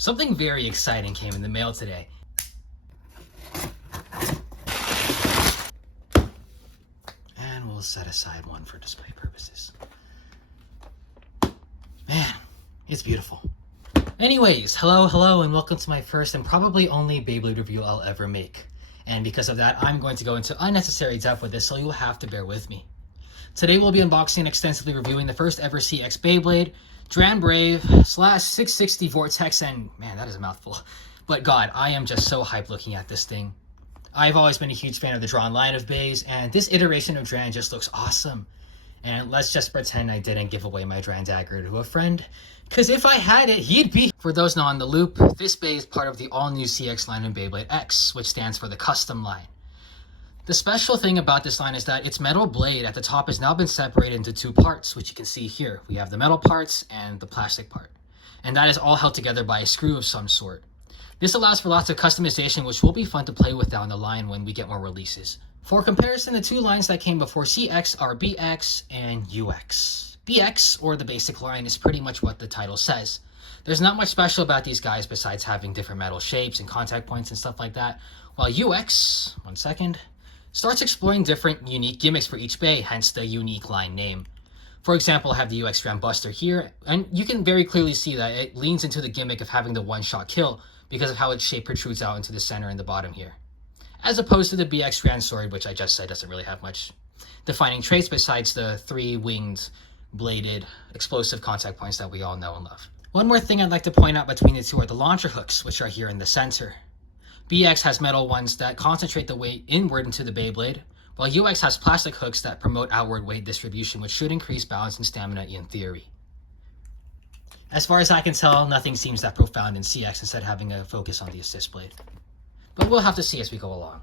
Something very exciting came in the mail today. And we'll set aside one for display purposes. Man, it's beautiful. Anyways, hello, and welcome to my first and probably only Beyblade review I'll ever make. And because of that, I'm going to go into unnecessary depth with this, so you'll have to bear with me. Today we'll be unboxing and extensively reviewing the first ever CX Beyblade, Dran Brave S6-60V Vortex, and man, that is a mouthful. But God, I am just so hyped looking at this thing. I've always been a huge fan of the Dran line of Beys, and this iteration of Dran just looks awesome. And let's just pretend I didn't give away my Dran dagger to a friend, because if I had it, he'd be. For those not on the loop, this Bey is part of the all-new CX line in Beyblade X, which stands for the custom line. The special thing about this line is that its metal blade at the top has now been separated into two parts, which you can see here. We have the metal parts and the plastic part. And that is all held together by a screw of some sort. This allows for lots of customization, which will be fun to play with down the line when we get more releases. For comparison, the two lines that came before CX are BX and UX. BX, or the basic line, is pretty much what the title says. There's not much special about these guys besides having different metal shapes and contact points and stuff like that, while UX, starts exploring different unique gimmicks for each Bey, hence the unique line name. For example, I have the UX Grand Buster here, and you can very clearly see that it leans into the gimmick of having the one-shot kill because of how its shape protrudes out into the center and the bottom here. As opposed to the BX Grand Sword, which I just said doesn't really have much defining traits besides the three-winged, bladed, explosive contact points that we all know and love. One more thing I'd like to point out between the two are the launcher hooks, which are here in the center. BX has metal ones that concentrate the weight inward into the Beyblade, while UX has plastic hooks that promote outward weight distribution, which should increase balance and stamina in theory. As far as I can tell, nothing seems that profound in CX instead of having a focus on the assist blade. But we'll have to see as we go along.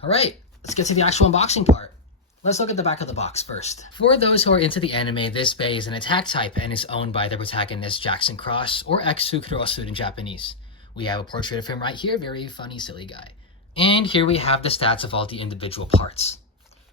Alright, let's get to the actual unboxing part. Let's look at the back of the box first. For those who are into the anime, this Bey is an attack type and is owned by the protagonist Jackson Cross, or X Kukurosu in Japanese. We have a portrait of him right here, very funny, silly guy. And here we have the stats of all the individual parts.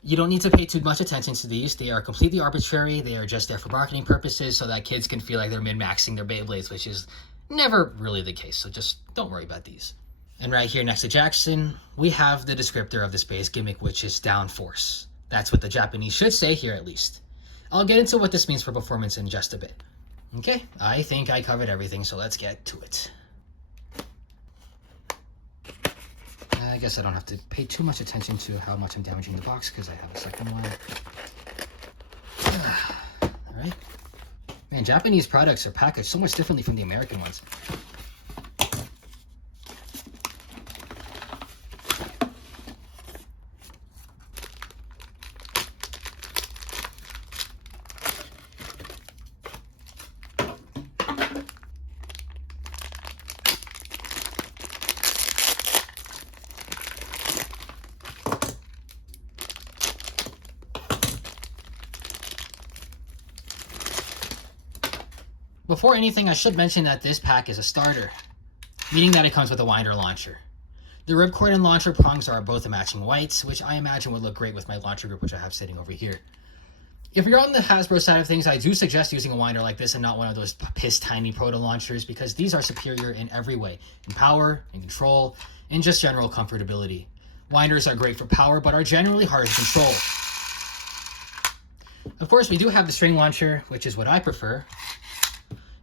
You don't need to pay too much attention to these. They are completely arbitrary. They are just there for marketing purposes so that kids can feel like they're min-maxing their Beyblades, which is never really the case, so just don't worry about these. And right here next to Jackson, we have the descriptor of this Bey's gimmick, which is Downforce. That's what the Japanese should say here, at least. I'll get into what this means for performance in just a bit. Okay, I think I covered everything, so let's get to it. I guess I don't have to pay too much attention to how much I'm damaging the box because I have a second one. Alright. Man, Japanese products are packaged so much differently from the American ones. Before anything, I should mention that this pack is a starter, meaning that it comes with a winder launcher. The ripcord and launcher prongs are both the matching whites, which I imagine would look great with my launcher grip, which I have sitting over here. If you're on the Hasbro side of things, I do suggest using a winder like this and not one of those piss-tiny proto launchers, because these are superior in every way, in power, in control, and just general comfortability. Winders are great for power, but are generally hard to control. Of course, we do have the string launcher, which is what I prefer.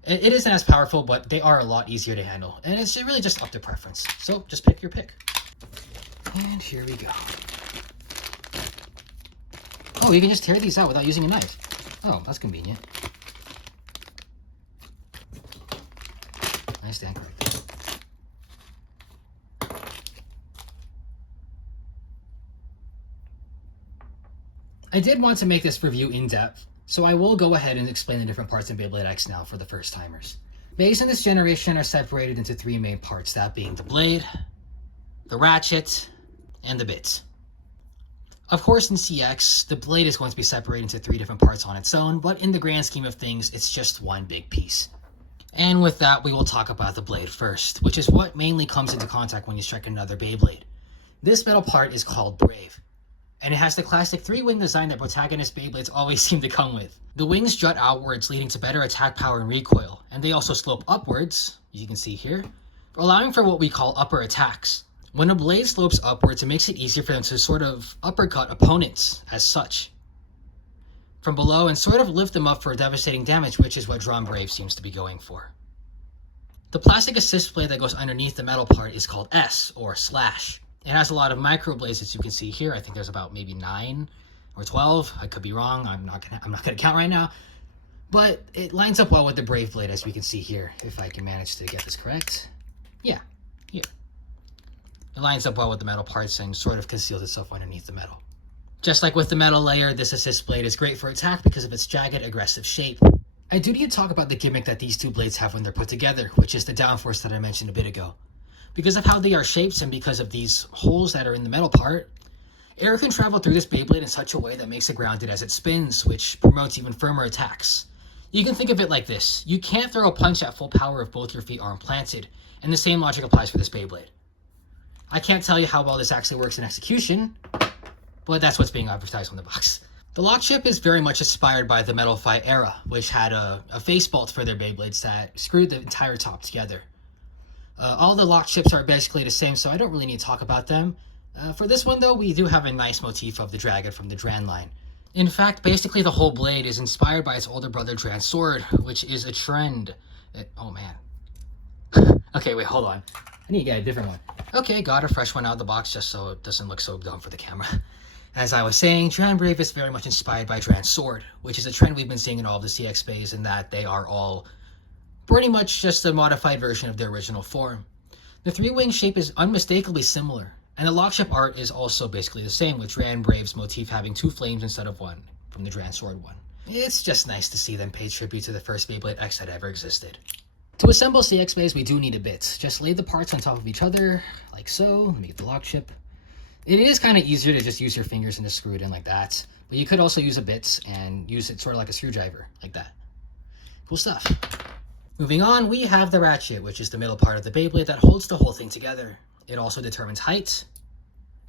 It isn't as powerful, but they are a lot easier to handle, and it's really just up to preference. So just pick your pick. And here we go. Oh, you can just tear these out without using a knife. Oh, that's convenient. Nice stand correct. I did want to make this review in depth, so I will go ahead and explain the different parts in Beyblade X now for the first timers. Beys in this generation are separated into three main parts, that being the blade, the ratchet, and the bits. Of course, in CX, the blade is going to be separated into three different parts on its own, but in the grand scheme of things, it's just one big piece. And with that, we will talk about the blade first, which is what mainly comes into contact when you strike another Beyblade. This metal part is called Brave. And it has the classic 3-wing design that protagonist Beyblades always seem to come with. The wings jut outwards, leading to better attack power and recoil, and they also slope upwards, as you can see here, allowing for what we call upper attacks. When a blade slopes upwards, it makes it easier for them to sort of uppercut opponents as such from below and sort of lift them up for devastating damage, which is what Dran Brave seems to be going for. The plastic assist blade that goes underneath the metal part is called S, or slash. It has a lot of micro blades, as you can see here. I think there's about maybe 9 or 12. I could be wrong. I'm not gonna count right now. But it lines up well with the Brave blade, as we can see here, if I can manage to get this correct. Yeah, here. It lines up well with the metal parts and sort of conceals itself underneath the metal. Just like with the metal layer, this assist blade is great for attack because of its jagged, aggressive shape. I do need to talk about the gimmick that these two blades have when they're put together, which is the downforce that I mentioned a bit ago. Because of how they are shaped and because of these holes that are in the metal part, air can travel through this Beyblade in such a way that makes it grounded as it spins, which promotes even firmer attacks. You can think of it like this. You can't throw a punch at full power if both your feet aren't planted, and the same logic applies for this Beyblade. I can't tell you how well this actually works in execution, but that's what's being advertised on the box. The lock chip is very much inspired by the Metal Fight era, which had a face bolt for their Beyblades that screwed the entire top together. All the lock chips are basically the same, so I don't really need to talk about them. For this one, though, we do have a nice motif of the dragon from the Dran line. In fact, basically the whole blade is inspired by its older brother Dran's sword, which is a trend. Oh, man. Okay, wait, hold on. I need to get a different one. Okay, got a fresh one out of the box just so it doesn't look so dumb for the camera. As I was saying, Dran Brave is very much inspired by Dran's sword, which is a trend we've been seeing in all of the CX bays, in that they are all pretty much just a modified version of their original form. The 3-wing shape is unmistakably similar, and the lock chip art is also basically the same, with Dran Brave's motif having 2 flames instead of 1 from the Dran sword one. It's just nice to see them pay tribute to the first Beyblade X that ever existed. To assemble CX bays, we do need a bit. Just lay the parts on top of each other, like so. Let me get the lock chip. It is kind of easier to just use your fingers and just screw it in like that, but you could also use a bit and use it sort of like a screwdriver, like that. Cool stuff. Moving on, we have the ratchet, which is the middle part of the Beyblade that holds the whole thing together. It also determines height,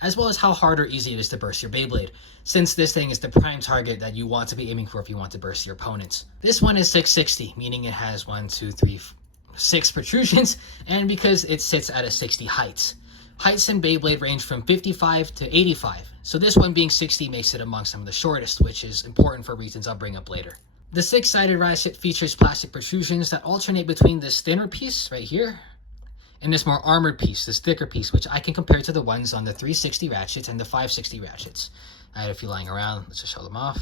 as well as how hard or easy it is to burst your Beyblade, since this thing is the prime target that you want to be aiming for if you want to burst your opponents. This one is 660, meaning it has 6 protrusions, and because it sits at a 60 height. Heights in Beyblade range from 55 to 85, so this one being 60 makes it among some of the shortest, which is important for reasons I'll bring up later. The 6-sided ratchet features plastic protrusions that alternate between this thinner piece right here and this more armored piece, this thicker piece, which I can compare to the ones on the 360 ratchets and the 560 ratchets. I had a few lying around, let's just show them off.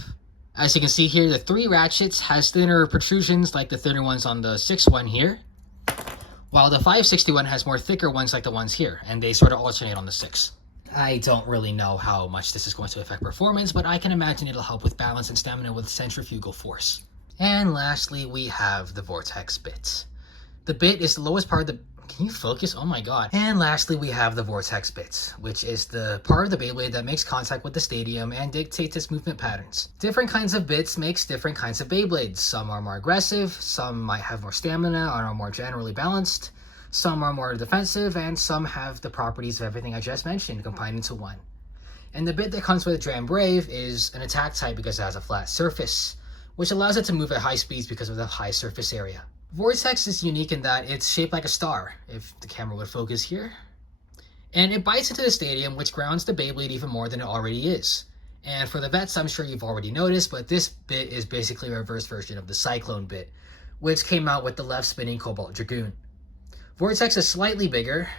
As you can see here, the 3 ratchets has thinner protrusions like the thinner ones on the 6 one here, while the 561 has more thicker ones like the ones here, and they sort of alternate on the 6. I don't really know how much this is going to affect performance, but I can imagine it'll help with balance and stamina with centrifugal force. And lastly, we have the Vortex bit. The bit is the lowest part of the... Can you focus? Oh my god. And lastly, we have the Vortex bit, which is the part of the Beyblade that makes contact with the stadium and dictates its movement patterns. Different kinds of bits makes different kinds of Beyblades. Some are more aggressive, some might have more stamina and are more generally balanced, some are more defensive, and some have the properties of everything I just mentioned combined into one. And the bit that comes with Dran Brave is an attack type because it has a flat surface, which allows it to move at high speeds because of the high surface area. Vortex is unique in that it's shaped like a star, if the camera would focus here. And it bites into the stadium, which grounds the Beyblade even more than it already is. And for the vets, I'm sure you've already noticed, but this bit is basically a reverse version of the Cyclone bit, which came out with the left spinning Cobalt Dragoon. Vortex is slightly bigger,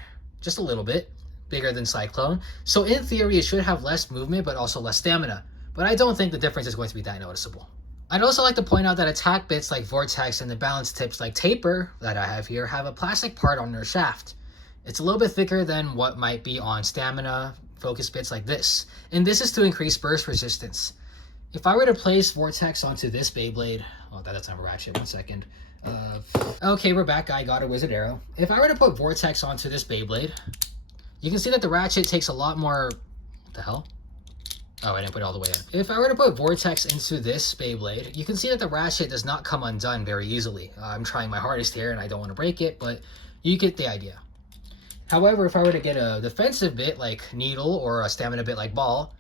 just a little bit, bigger than Cyclone, so in theory it should have less movement but also less stamina, but I don't think the difference is going to be that noticeable. I'd also like to point out that attack bits like Vortex and the balance tips like Taper that I have here have a plastic part on their shaft. It's a little bit thicker than what might be on stamina focus bits like this, and this is to increase burst resistance. If I were to place Vortex onto this Beyblade, oh, that's not a ratchet, 1 second. Okay, we're back, I got a wizard arrow. If I were to put Vortex onto this Beyblade, you can see that the ratchet takes a lot more, what the hell? Oh, I didn't put it all the way in. If I were to put Vortex into this Beyblade, you can see that the ratchet does not come undone very easily. I'm trying my hardest here and I don't want to break it, but you get the idea. However, if I were to get a defensive bit like Needle or a stamina bit like Ball,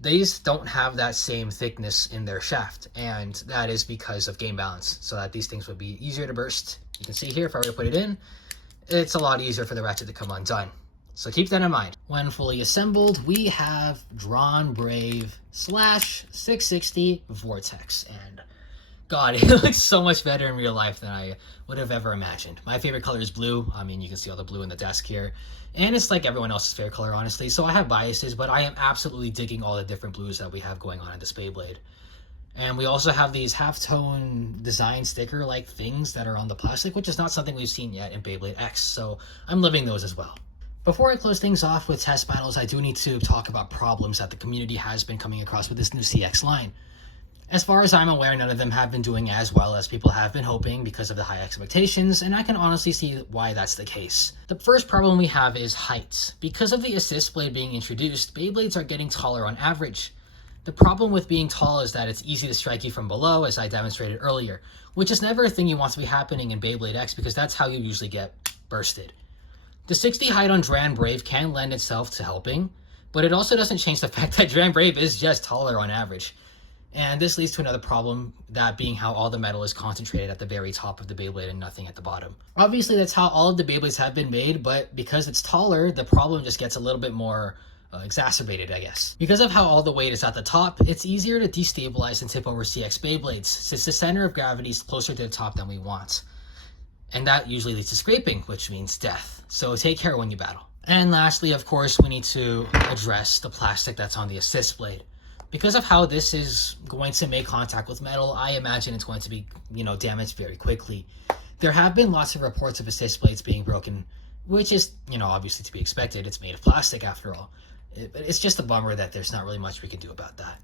these don't have that same thickness in their shaft, and that is because of game balance, so that these things would be easier to burst. You can see here, if I were to put it in, it's a lot easier for the ratchet to come undone. So keep that in mind. When fully assembled, we have Dran Brave S6-60V Vortex, and God, it looks so much better in real life than I would have ever imagined. My favorite color is blue. I mean, you can see all the blue in the desk here. And it's like everyone else's favorite color, honestly. So I have biases, but I am absolutely digging all the different blues that we have going on in this Beyblade. And we also have these halftone design sticker-like things that are on the plastic, which is not something we've seen yet in Beyblade X. So I'm loving those as well. Before I close things off with test battles, I do need to talk about problems that the community has been coming across with this new CX line. As far as I'm aware, none of them have been doing as well as people have been hoping because of the high expectations, and I can honestly see why that's the case. The first problem we have is height. Because of the assist blade being introduced, Beyblades are getting taller on average. The problem with being tall is that it's easy to strike you from below, as I demonstrated earlier, which is never a thing you want to be happening in Beyblade X because that's how you usually get bursted. The 60 height on Dran Brave can lend itself to helping, but it also doesn't change the fact that Dran Brave is just taller on average. And this leads to another problem, that being how all the metal is concentrated at the very top of the Beyblade and nothing at the bottom. Obviously, that's how all of the Beyblades have been made, but because it's taller, the problem just gets a little bit more exacerbated, I guess. Because of how all the weight is at the top, it's easier to destabilize and tip over CX Beyblades, since the center of gravity is closer to the top than we want. And that usually leads to scraping, which means death. So take care when you battle. And lastly, of course, we need to address the plastic that's on the assist blade. Because of how this is going to make contact with metal, I imagine it's going to be, damaged very quickly. There have been lots of reports of assist blades being broken, which is, obviously to be expected. It's made of plastic after all. But it's just a bummer that there's not really much we can do about that.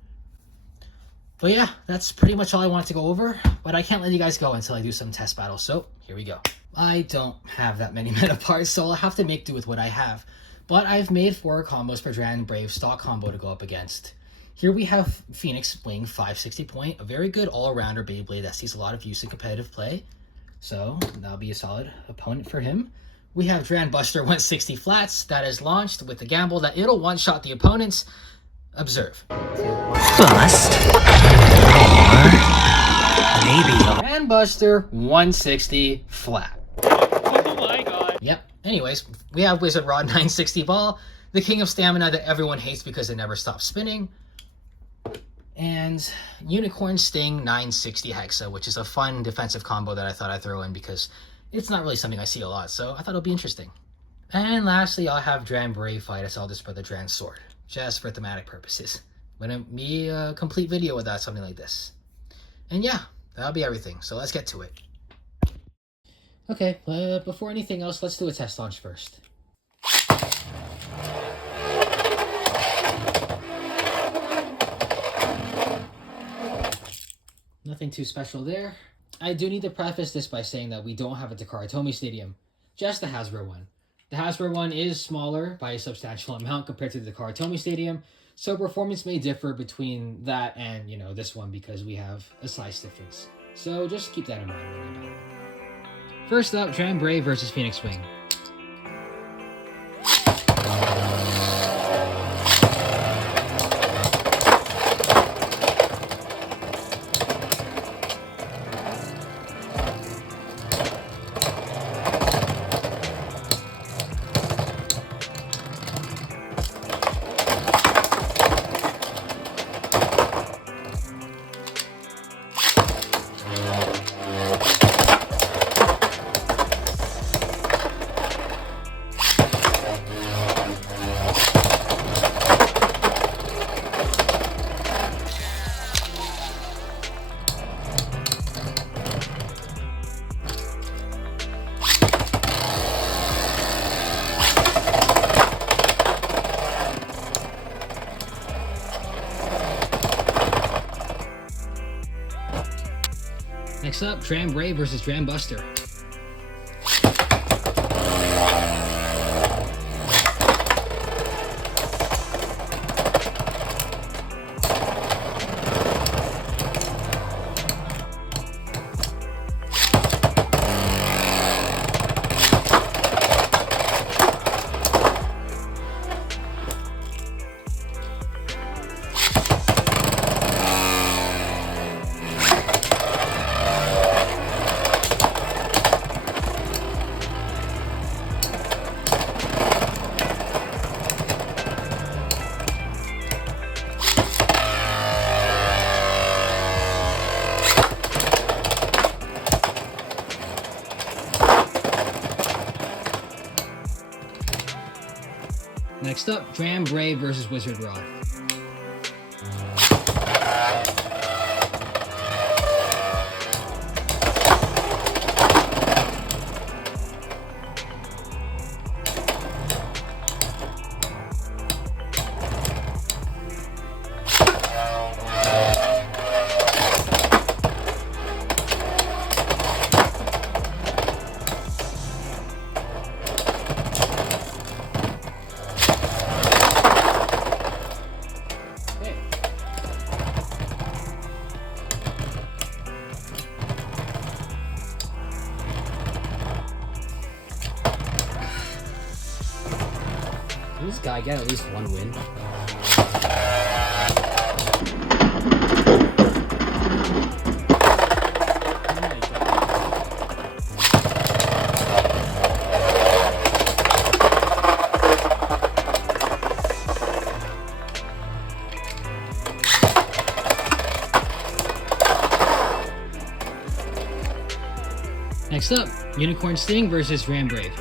But yeah, that's pretty much all I wanted to go over, but I can't let you guys go until I do some test battles, so here we go. I don't have that many meta parts, so I'll have to make do with what I have. But I've made 4 combos for Dran Brave stock combo to go up against. Here we have Phoenix Wing 560 Point, a very good all-arounder Beyblade that sees a lot of use in competitive play. So that'll be a solid opponent for him. We have Dran Buster 160 Flats that is launched with the gamble that it'll one-shot the opponents. Observe. Bust. Or maybe Dran Buster 160 Flat. Oh my god. Yep. Anyways, we have Wizard Rod 960 Ball, the king of stamina that everyone hates because it never stops spinning. And Unicorn Sting 960 Hexa, which is a fun defensive combo that I thought I'd throw in because it's not really something I see a lot, so I thought it'll be interesting. And lastly, I'll have Dran Brave fight us all this for the Dran Sword, just for thematic purposes. Wouldn't be a complete video without something like this. And yeah, that'll be everything, so let's get to it. Okay, before anything else, let's do a test launch first. Nothing too special there. I do need to preface this by saying that we don't have a Takara Tomy Stadium, just the Hasbro one. The Hasbro one is smaller by a substantial amount compared to the Takara Tomy Stadium, so performance may differ between that and, this one because we have a size difference. So just keep that in mind when you battle. First up, Dran Brave versus Phoenix Wing. Next up, Dran Brave versus Dran Buster. Next up, Dran Brave versus Wizard Rod. This guy get at least one win. Next up, Unicorn Sting versus Dran Brave.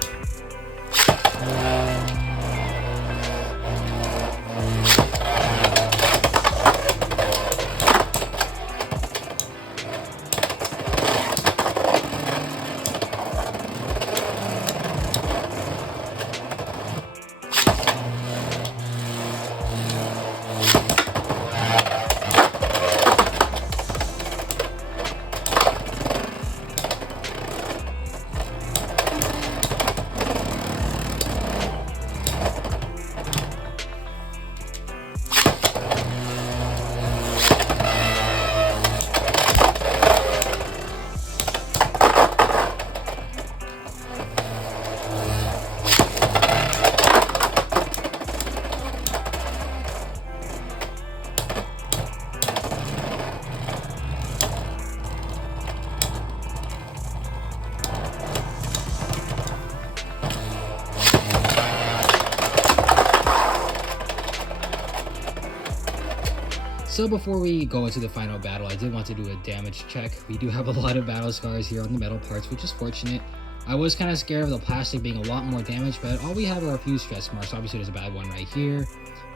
So before we go into the final battle, I did want to do a damage check. We do have a lot of battle scars here on the metal parts, which is fortunate. I was kind of scared of the plastic being a lot more damage, but all we have are a few stress marks. Obviously there's a bad one right here,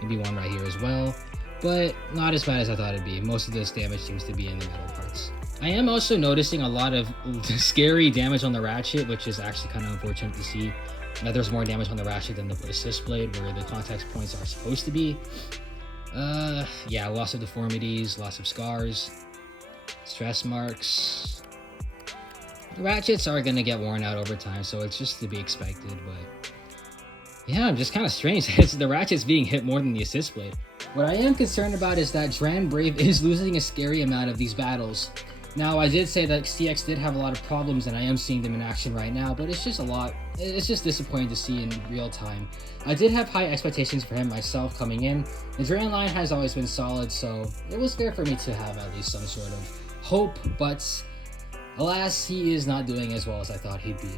maybe one right here as well, but not as bad as I thought it'd be. Most of this damage seems to be in the metal parts. I am also noticing a lot of scary damage on the Ratchet, which is actually kind of unfortunate to see. Now there's more damage on the Ratchet than the assist blade, where the contact points are supposed to be. Yeah, loss of deformities, loss of scars, stress marks. The Ratchets are gonna get worn out over time, so it's just to be expected, but yeah, just kind of strange. It's the Ratchet's being hit more than the assist blade. What I am concerned about is that Dran Brave is losing a scary amount of these battles. Now, I did say that CX did have a lot of problems, and I am seeing them in action right now, but it's just a lot. It's just disappointing to see in real time. I did have high expectations for him myself coming in. The Dran line has always been solid, so it was fair for me to have at least some sort of hope, but alas, he is not doing as well as I thought he'd be.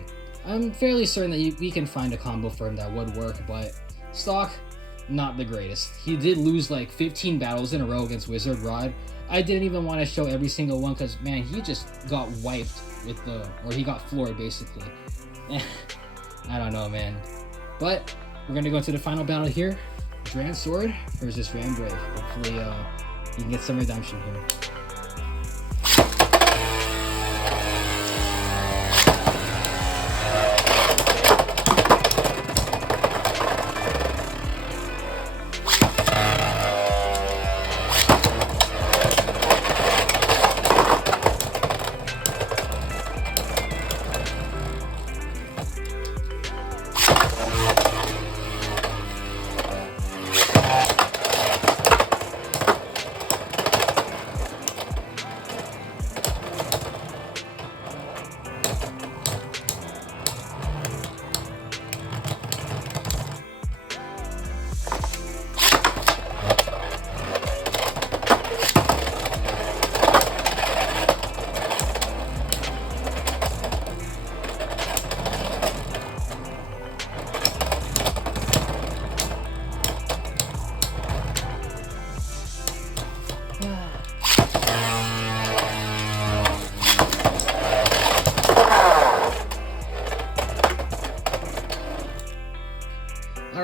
I'm fairly certain that we can find a combo for him that would work, but stock, not the greatest. He did lose like 15 battles in a row against Wizard Rod. I didn't even want to show every single one because, man, he just got wiped with or he got floored basically. I don't know, man. But we're gonna go into the final battle here. Dran Sword versus Dran Brave. Hopefully, you can get some redemption here.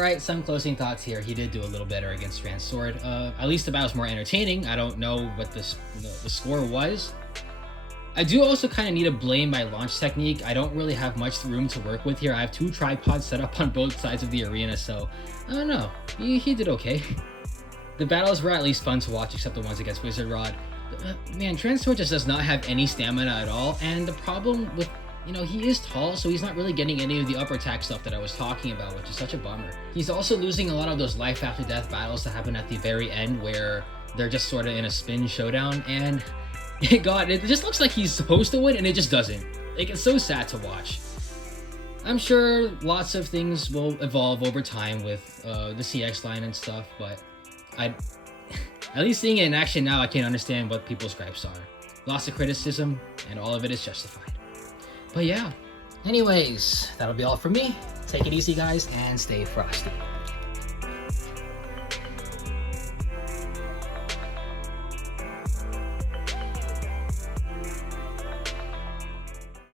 Alright, some closing thoughts here. He did do a little better against Dran's sword. At least the battle was more entertaining. I don't know what the score was. I do also kind of need to blame my launch technique. I don't really have much room to work with here. I have 2 tripods set up on both sides of the arena, so I don't know. He did okay. The battles were at least fun to watch, except the ones against Wizard Rod. Man, Dran's sword just does not have any stamina at all, and the problem with, he is tall, so he's not really getting any of the upper attack stuff that I was talking about, which is such a bummer. He's also losing a lot of those life after death battles that happen at the very end where they're just sort of in a spin showdown, and it just looks like he's supposed to win and it just doesn't. Like, it's so sad to watch. I'm sure lots of things will evolve over time with the CX line and stuff, but at least seeing it in action now, I can understand what people's gripes are. Lots of criticism, and all of it is justified. But yeah. Anyways, that'll be all from me. Take it easy, guys, and stay frosty.